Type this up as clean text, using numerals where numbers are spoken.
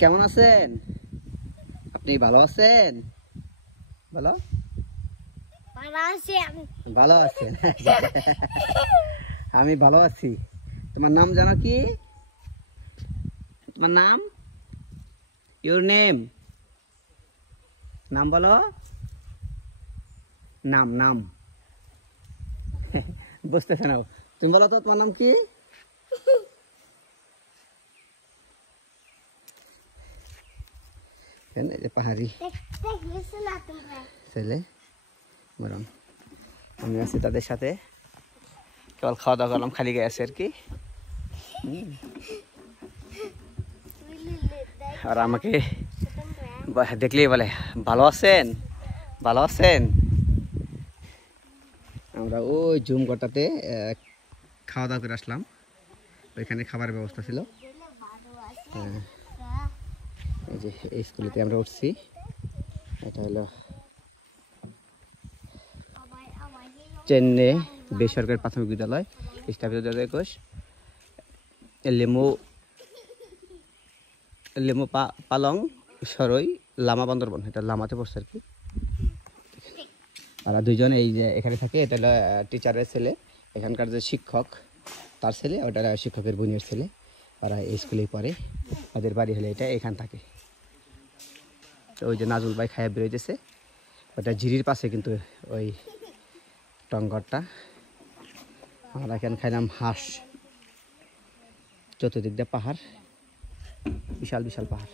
কেমন আছেন? আপনি ভালো আছেন? ভালো ভালো আছেন? আমি ভালো আছি। তোমার নাম জানো কি? তোমার নাম? Your name? নাম বলো। নাম নাম বুঝতেছে না। তুমি বলো তো তোমার নাম কি? পাহাড়ি ছেলে বরং আমি আছি তাদের সাথে, কেবল খাওয়া দাওয়া করলাম, খালি গায়ে আছে আর কি। আর আমাকে দেখলেই বলে ভালো আছেন, ভালো আছেন। আমরা ওই জুম ঘরটাতে খাওয়া দাওয়া করে আসলাম, ওইখানে খাবারের ব্যবস্থা ছিল। এই যে এই স্কুলেতে আমরা উঠছি, এটা হলো চেন্নাই বেসরকারি প্রাথমিক বিদ্যালয়, স্থাপিত 2021। লেমু পালং সরই লামা বান্দরবন, এটা লামাতে পড়ছে আর কি। আর দুইজন এই যে এখানে থাকে, এটা হলো টিচারের ছেলে, এখানকার যে শিক্ষক তার ছেলে, ওটা শিক্ষকের বোনের ছেলে। ওরা এই স্কুলেই পড়ে, ওদের বাড়ি হলে এটা এখান থাকে। তো ওই যে নাজুল ভাই খায়া বেরোইতেছে, ওটা ঝিরির পাশে কিন্তু ওই টঙ্গরটা। আমরা এখানে খাইলাম হাঁস, চতুর্দিক দিয়ে পাহাড়, বিশাল বিশাল পাহাড়।